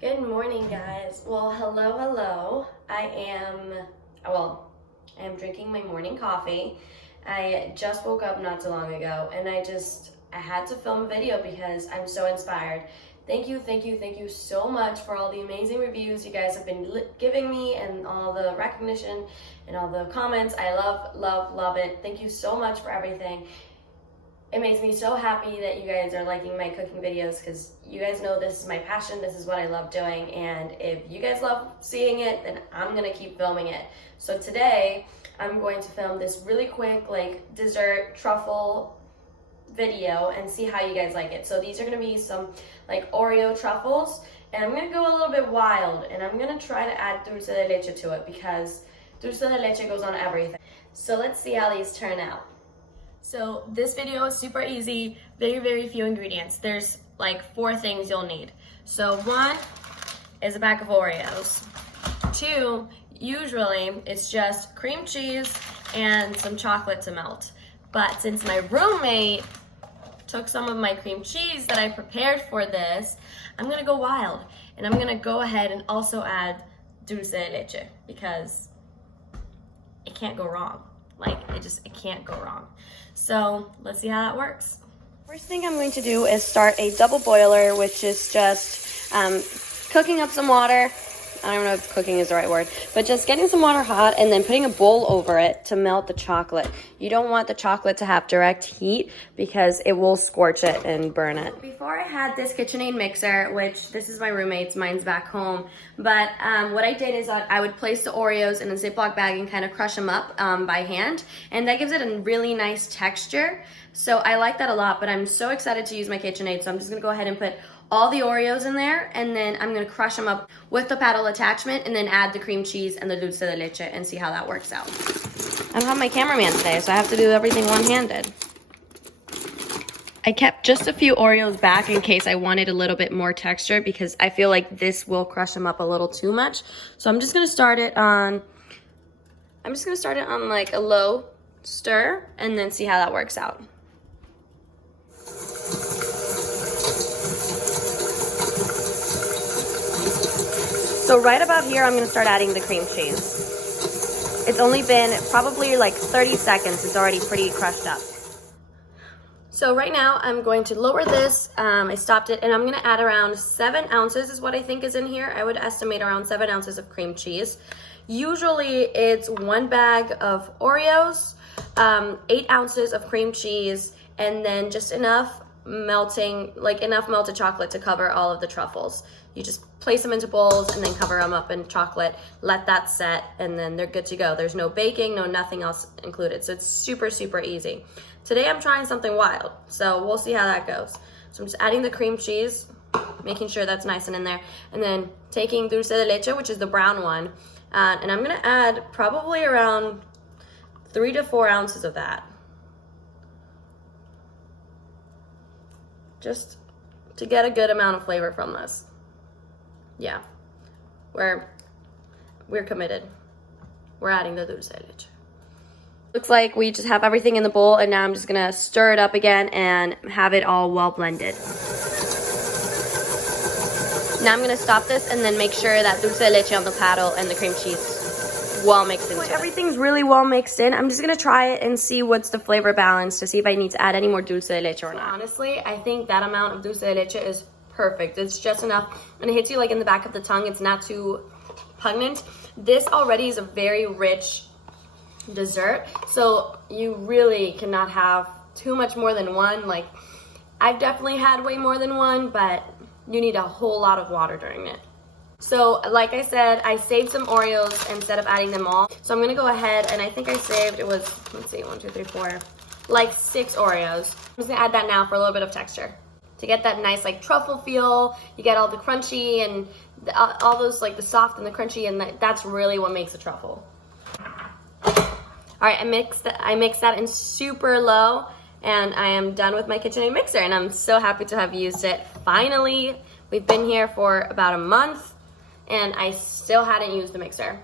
Good morning, guys. Well, hello. I am drinking my morning coffee. I just woke up not too long ago, and I had to film a video because I'm so inspired. Thank you so much for all the amazing reviews you guys have been giving me and all the recognition and all the comments. I love it. Thank you so much for everything. It makes me so happy that you guys are liking my cooking videos because you guys know this is my passion, this is what I love doing, and if you guys love seeing it, then I'm gonna keep filming it. So today, I'm going to film this really quick dessert truffle video and see how you guys like it. So these are gonna be some Oreo truffles, and I'm gonna go a little bit wild, and I'm gonna try to add dulce de leche to it because dulce de leche goes on everything. So let's see how these turn out. So this video is super easy, very few ingredients. There's 4 things you'll need. So 1 is a pack of Oreos. 2, usually it's just cream cheese and some chocolate to melt. But since my roommate took some of my cream cheese that I prepared for this, I'm gonna go wild. And I'm gonna go ahead and also add dulce de leche because it can't go wrong. It can't go wrong. So let's see how that works. First thing I'm going to do is start a double boiler, which is just cooking up some water. I don't know if cooking is the right word, but just getting some water hot and then putting a bowl over it to melt the chocolate. You don't want the chocolate to have direct heat because it will scorch it and burn it. Before I had this KitchenAid mixer, which this is my roommate's, mine's back home, but what I did is I would place the Oreos in a Ziploc bag and kind of crush them up by hand, and that gives it a really nice texture. So I like that a lot, but I'm so excited to use my KitchenAid, so I'm just gonna go ahead and put all the Oreos in there, and then I'm gonna crush them up with the paddle attachment and then add the cream cheese and the dulce de leche and see how that works out. I don't have my cameraman today, so I have to do everything one-handed. I kept just a few Oreos back in case I wanted a little bit more texture because I feel like this will crush them up a little too much. So I'm just gonna start it on a low stir and then see how that works out. So right about here, I'm gonna start adding the cream cheese. It's only been probably 30 seconds. It's already pretty crushed up. So right now, I'm going to lower this. I stopped it, and I'm gonna add around 7 ounces is what I think is in here. I would estimate around 7 ounces of cream cheese. Usually, it's 1 bag of Oreos, 8 ounces of cream cheese, and then just enough melted chocolate to cover all of the truffles. You just place them into bowls and then cover them up in chocolate, let that set, and then they're good to go. There's no baking, nothing else included. So it's super easy. Today I'm trying something wild, so we'll see how that goes. So I'm just adding the cream cheese, making sure that's nice and in there, and then taking dulce de leche, which is the brown one, and I'm gonna add probably around 3 to 4 ounces of that. Just to get a good amount of flavor from this. Yeah, we're committed. We're adding the dulce de leche. Looks like we just have everything in the bowl, and now I'm just gonna stir it up again and have it all well blended. Now I'm gonna stop this and then make sure that dulce de leche on the paddle and the cream cheese well mixed into it. Everything's really well mixed in. I'm just gonna try it and see what's the flavor balance to see if I need to add any more dulce de leche or not. Honestly, I think that amount of dulce de leche is perfect. It's just enough, and it hits you in the back of the tongue. It's not too pungent. This already is a very rich dessert, so you really cannot have too much more than 1. I've definitely had way more than 1, but you need a whole lot of water during it. So like I said, I saved some Oreos instead of adding them all. So I'm gonna go ahead, and I think I saved, it was, let's see, 1, 2, 3, 4, 6 Oreos. I'm just gonna add that now for a little bit of texture. To get that nice truffle feel, you get all the crunchy and all those the soft and the crunchy, and that's really what makes a truffle. All right, I mixed that in super low, and I am done with my KitchenAid mixer, and I'm so happy to have used it. Finally, we've been here for about a month, and I still hadn't used the mixer.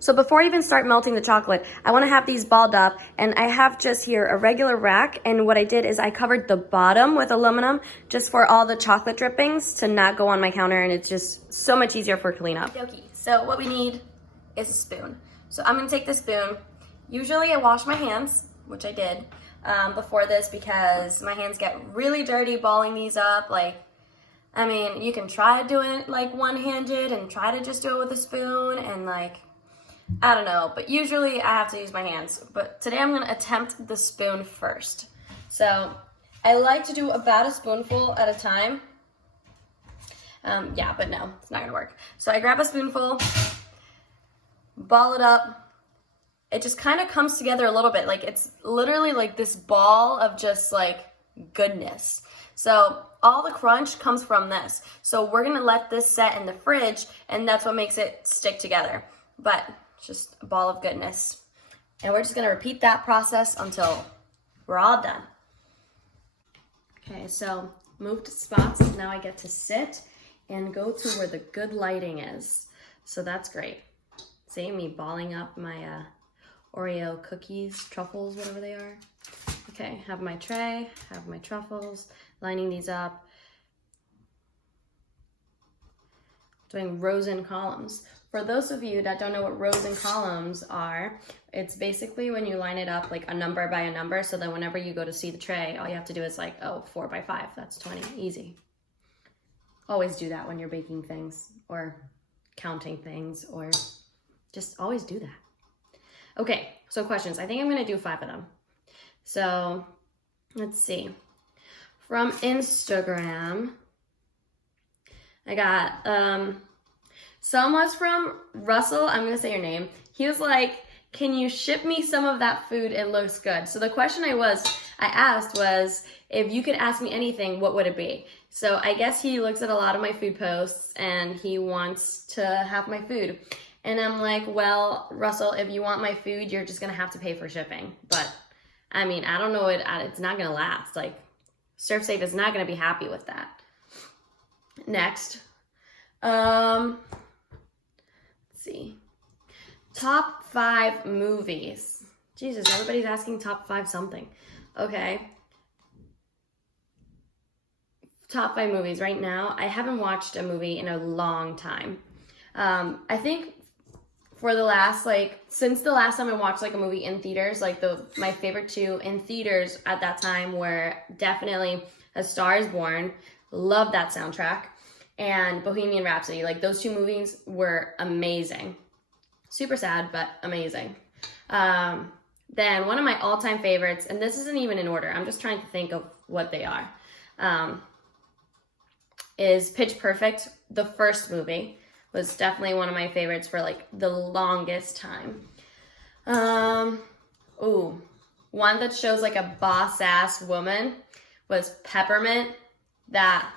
So before I even start melting the chocolate, I want to have these balled up, and I have just here a regular rack, and what I did is I covered the bottom with aluminum just for all the chocolate drippings to not go on my counter, and it's just so much easier for cleanup. Okay, so what we need is a spoon. So I'm gonna take this spoon. Usually I wash my hands, which I did before this because my hands get really dirty balling these up. I mean, you can try doing it like one-handed and try to just do it with a spoon and I don't know, but usually I have to use my hands. But today I'm gonna attempt the spoon first. So I like to do about a spoonful at a time. Yeah, but no, it's not gonna work. So I grab a spoonful, ball it up. It just kind of comes together a little bit. It's literally like this ball of just goodness. So all the crunch comes from this. So we're gonna let this set in the fridge, and that's what makes it stick together. But it's just a ball of goodness. And we're just gonna repeat that process until we're all done. Okay, so moved spots. Now I get to sit and go to where the good lighting is. So that's great. See me balling up my Oreo cookies, truffles, whatever they are. Okay, have my tray, have my truffles, lining these up. Doing rows and columns. For those of you that don't know what rows and columns are, it's basically when you line it up like a number by a number, so that whenever you go to see the tray, all you have to do is 4 by 5, that's 20, easy. Always do that when you're baking things or counting things, or just always do that. Okay, so questions. I think I'm gonna do 5 of them. So let's see. From Instagram, I got, some was from Russell. I'm gonna say your name. He was like, can you ship me some of that food? It looks good. So the question I asked was, if you could ask me anything, what would it be? So I guess he looks at a lot of my food posts and he wants to have my food. And I'm like, well, Russell, if you want my food, you're just gonna have to pay for shipping. But I mean, I don't know, it's not gonna last. SurfSafe is not gonna be happy with that. Next, let's see. Top 5 movies. Jesus, everybody's asking top 5 something. Okay. Top 5 movies right now. I haven't watched a movie in a long time. I think for the last, since the last time I watched a movie in theaters, my favorite 2 in theaters at that time were definitely A Star is Born. Love that soundtrack. And Bohemian Rhapsody. Those 2 movies were amazing. Super sad, but amazing. Then one of my all-time favorites, and this isn't even in order, I'm just trying to think of what they are, is Pitch Perfect. The first movie was definitely one of my favorites for the longest time. One that shows a boss-ass woman was Peppermint. That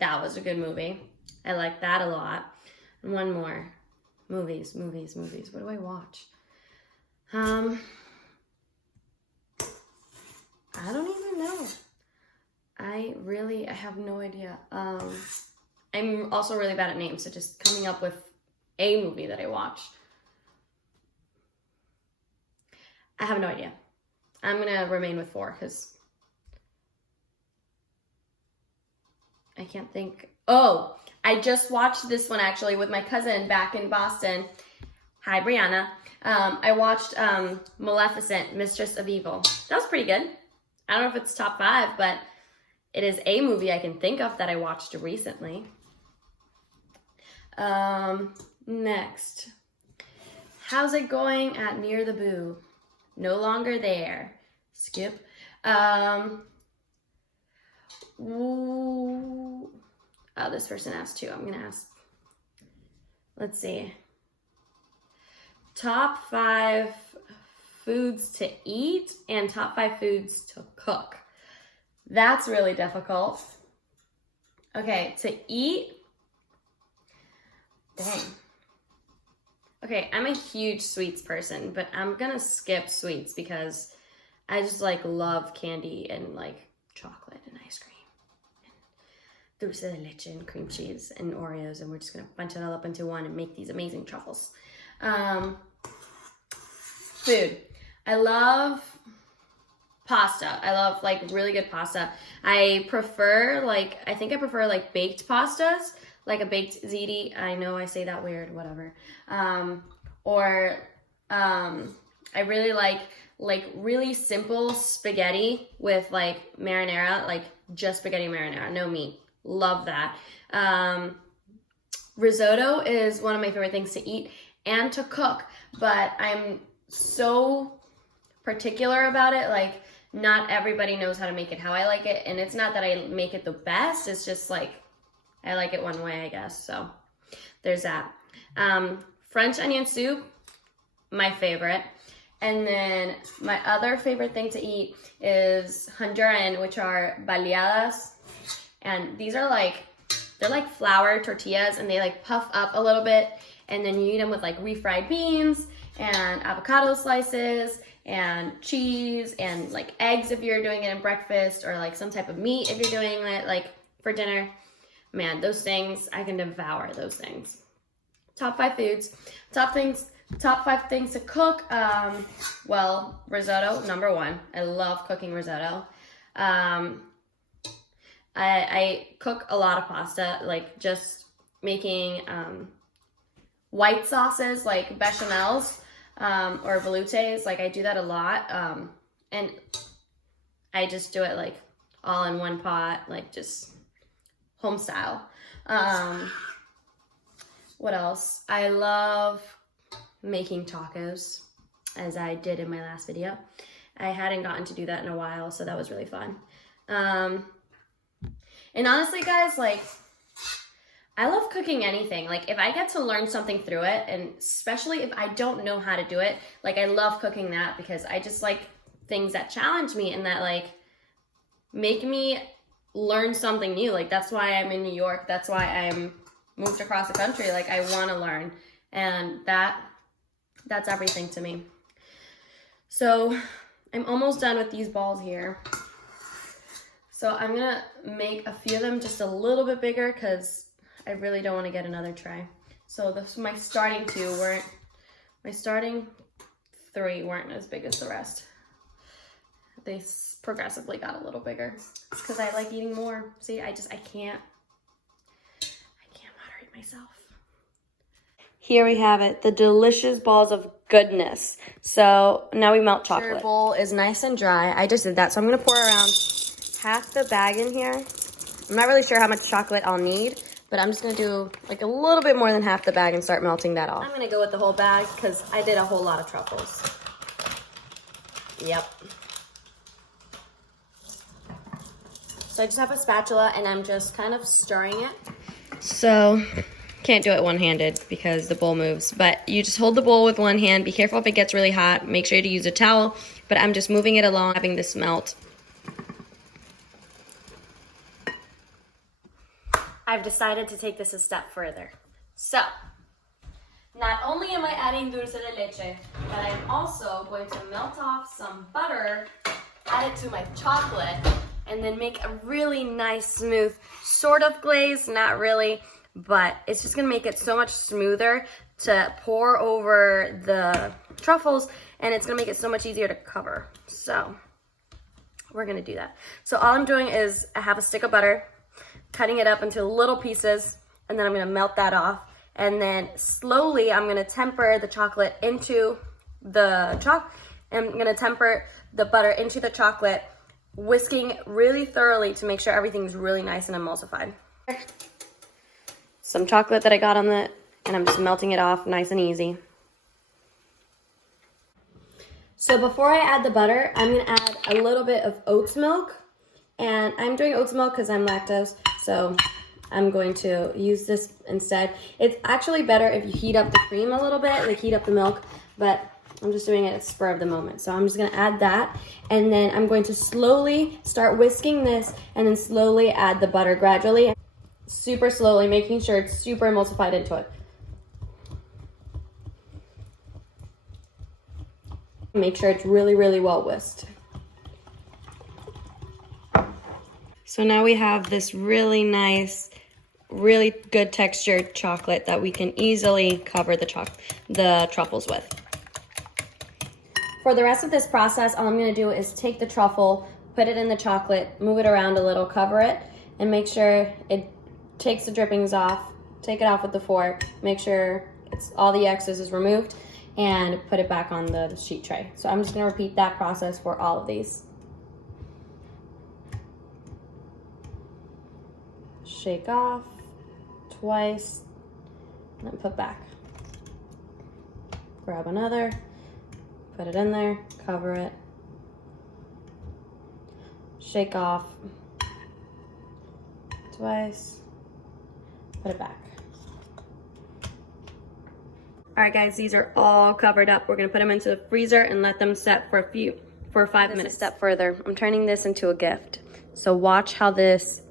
was a good movie. I like that a lot. And one more. Movies. What do I watch? I don't even know. I have no idea. I'm also really bad at names, so just coming up with a movie that I watch. I have no idea. I'm gonna remain with 4 because I can't think. Oh, I just watched this one actually with my cousin back in Boston. Hi, Brianna. I watched Maleficent, Mistress of Evil. That was pretty good. I don't know if it's top 5, but it is a movie I can think of that I watched recently. Next. How's it going at Near the Boo? No longer there. Skip. Ooh. Oh, this person asked too. I'm gonna ask. Let's see. Top 5 foods to eat and top 5 foods to cook. That's really difficult. Okay, to eat. Dang. Okay, I'm a huge sweets person, but I'm gonna skip sweets because I just love candy and chocolate and ice cream. Dulce de leche and cream cheese and Oreos, and we're just gonna bunch it all up into one and make these amazing truffles. Food. I love pasta. I love like really good pasta. I prefer I think I prefer like baked pastas, like a baked ziti. I know I say that weird, whatever. I really like really simple spaghetti with like marinara, like just spaghetti marinara, no meat. Love that. Risotto is one of my favorite things to eat and to cook, but I'm so particular about it. Like, not everybody knows how to make it how I like it, and it's not that I make it the best, it's just like I like it one way, I guess. So there's that. French onion soup, my favorite. And then my other favorite thing to eat is Honduran, which are baleadas. And these are they're like flour tortillas, and they like puff up a little bit, and then you eat them with like refried beans and avocado slices and cheese and like eggs if you're doing it in breakfast, or like some type of meat if you're doing it like for dinner. Man, those things, I can devour those things. Top 5 foods. Top 5 things to cook. Well, risotto, number 1. I love cooking risotto. I cook a lot of pasta, like just making white sauces, like bechamels or veloutes. Like I do that a lot, and I just do it like all in one pot, like just home style. What else? I love making tacos, as I did in my last video. I hadn't gotten to do that in a while, so that was really fun. And honestly, guys, like, I love cooking anything. Like, if I get to learn something through it, and especially if I don't know how to do it, like, I love cooking that, because I just like things that challenge me and that, like, make me learn something new. Like, that's why I'm in New York. That's why I'm moved across the country. Like, I want to learn. And that's everything to me. So, I'm almost done with these balls here. So I'm gonna make a few of them just a little bit bigger, because I really don't want to get another tray. So this, my starting 3 weren't as big as the rest. They progressively got a little bigger. It's because I like eating more. See, I can't moderate myself. Here we have it, the delicious balls of goodness. So now we melt chocolate. Your bowl is nice and dry. I just did that, so I'm gonna pour around half the bag in here. I'm not really sure how much chocolate I'll need, but I'm just gonna do like a little bit more than half the bag and start melting that off. I'm gonna go with the whole bag because I did a whole lot of truffles. Yep. So I just have a spatula and I'm just kind of stirring it. So, can't do it one-handed because the bowl moves, but you just hold the bowl with one hand. Be careful if it gets really hot. Make sure to use a towel, but I'm just moving it along, having this melt. I've decided to take this a step further. So, not only am I adding dulce de leche, but I'm also going to melt off some butter, add it to my chocolate, and then make a really nice, smooth, sort of glaze, not really, but it's just gonna make it so much smoother to pour over the truffles, and it's gonna make it so much easier to cover. So, we're gonna do that. So all I'm doing is I have a stick of butter, cutting it up into little pieces, and then I'm gonna melt that off. And then slowly I'm gonna temper the chocolate into the I'm gonna temper the butter into the chocolate, whisking really thoroughly to make sure everything's really nice and emulsified. Some chocolate that I got on and I'm just melting it off nice and easy. So before I add the butter, I'm gonna add a little bit of oats milk. And I'm doing oats milk because I'm lactose, so I'm going to use this instead. It's actually better if you heat up the cream a little bit, like heat up the milk, but I'm just doing it at the spur of the moment. So I'm just gonna add that, and then I'm going to slowly start whisking this, and then slowly add the butter gradually. Super slowly, making sure it's super emulsified into it. Make sure it's really, really well whisked. So now we have this really nice really good textured chocolate that we can easily cover the truffles with. For the rest of this process, all I'm gonna do is take the truffle, put it in the chocolate, move it around a little, cover it, and make sure it takes the drippings off. Take it off with the fork, make sure all the excess is removed, and put it back on the sheet tray. So I'm just gonna repeat that process for all of these. Shake off twice, and then put back. Grab another, put it in there, cover it, shake off twice, put it back. All right, guys, these are all covered up. We're gonna put them into the freezer and let them set for 5 minutes. A step further, I'm turning this into a gift. So watch how this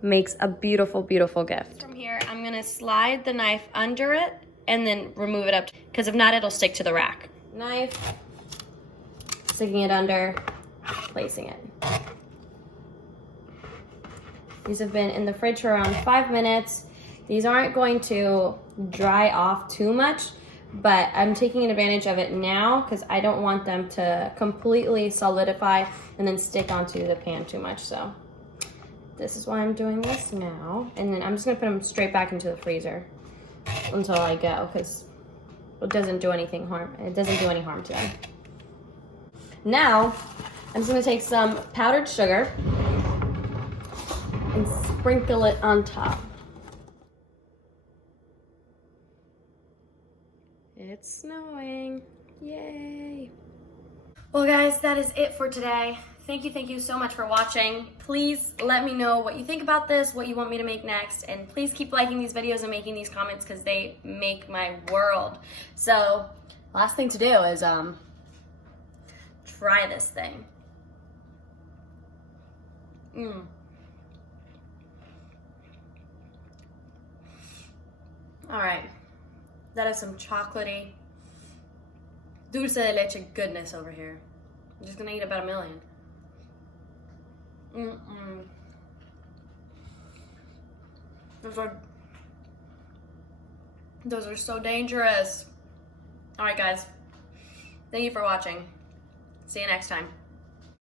makes a beautiful, beautiful gift. From here, I'm gonna slide the knife under it and then remove it up, because if not, it'll stick to the rack. Knife, sticking it under, placing it. These have been in the fridge for around 5 minutes. These aren't going to dry off too much, but I'm taking advantage of it now because I don't want them to completely solidify and then stick onto the pan too much. So this is why I'm doing this now. And then I'm just gonna put them straight back into the freezer until I go, because it doesn't do any harm to them. Now, I'm just gonna take some powdered sugar and sprinkle it on top. It's snowing, yay. Well guys, that is it for today. Thank you so much for watching. Please let me know what you think about this, what you want me to make next, and please keep liking these videos and making these comments because they make my world. So, last thing to do is try this thing. All right, that is some chocolatey, dulce de leche goodness over here. I'm just gonna eat about 1 million. Those are so dangerous. All right, guys. Thank you for watching. See you next time.